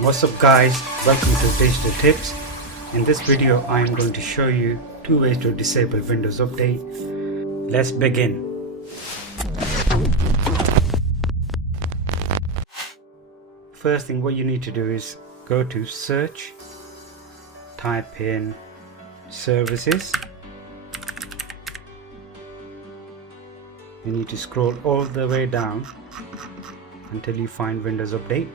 What's up guys, welcome to Digital Tips. In this video I am going to show you two ways to disable Windows Update. Let's begin. First thing what you need to do is go to search, type in services. You need to scroll all the way down until you find Windows Update.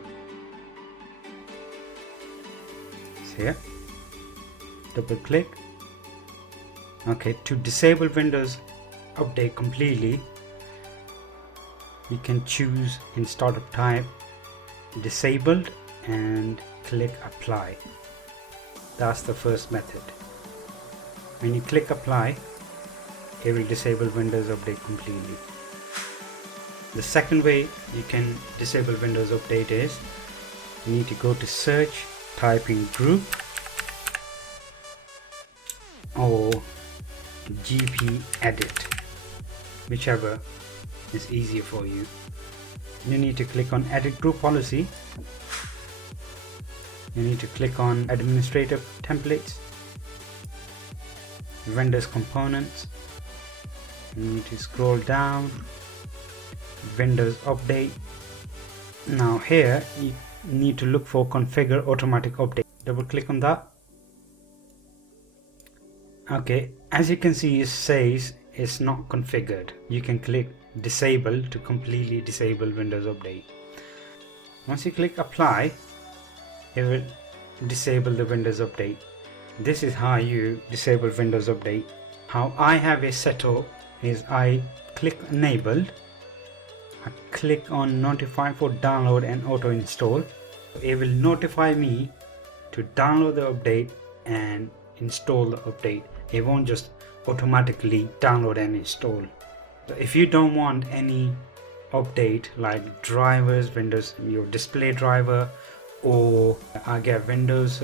Here, double click. Okay, to disable Windows Update completely, you can choose in startup type disabled and click apply. That's the first method. When you click apply, it will disable Windows Update completely. The second way you can disable Windows Update is you need to go to search, type in group or GP edit, whichever is easier for you. You need to click on edit group policy. You need to click on administrative templates, vendors components. You need to scroll down, Windows Update. Now here you need to look for configure automatic update. Double click on that. Okay, as you can see, it says it's not configured. You can click disable to completely disable Windows Update. Once you click apply, it will disable the Windows Update. This is how you disable Windows Update. How I have it set up is I click enabled, I click on notify for download and auto install. It will notify me to download the update and install the update. It won't just automatically download and install. So if you don't want any update like drivers, Windows, your display driver, or I get Windows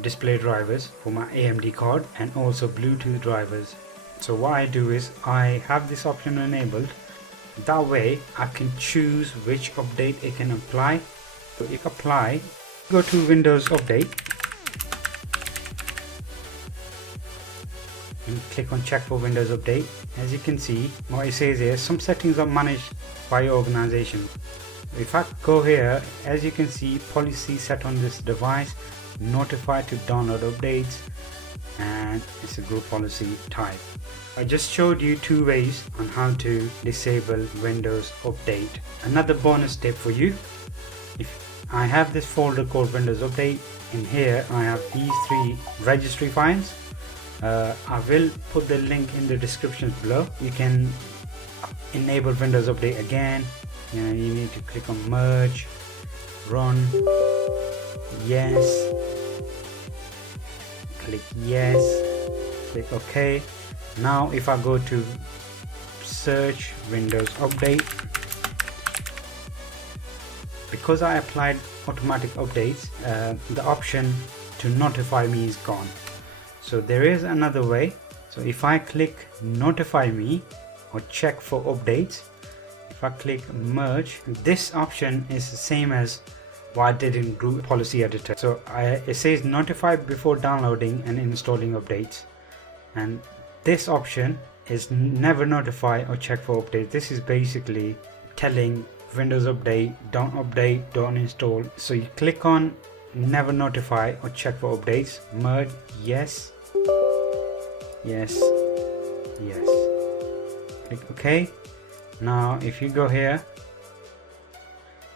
display drivers for my AMD card and also Bluetooth drivers. So what I do is I have this option enabled. That way I can choose which update it can apply. So if apply, go to Windows Update and click on check for Windows Update. As you can see, what it says is some settings are managed by your organization. If I go here, as you can see, policy set on this device, notify to download updates, and it's a group policy type. I just showed you two ways on how to disable Windows Update. Another bonus tip for you: if I have this folder called Windows Update, in here I have these three registry files. I will put the link in the description below. You can enable Windows Update again. You need to click on merge, run, yes, click yes, click OK. Now if I go to search Windows Update, because I applied automatic updates, the option to notify me is gone. So there is another way. So if I click notify me or check for updates, if I click merge, this option is the same as what I did in group policy editor. So it says notify before downloading and installing updates, and this option is never notify or check for updates. This is basically telling Windows Update don't install. So you click on never notify or check for updates, merge, yes, yes, yes, click OK. Now if you go here,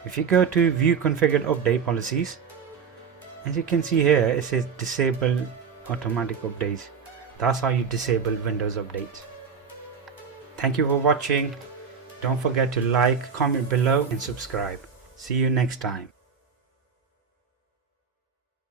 if you go to view configured update policies, as you can see here it says disable automatic updates. That's how you disable Windows Updates. Thank you for watching. Don't forget to like, comment below and subscribe. See you next time.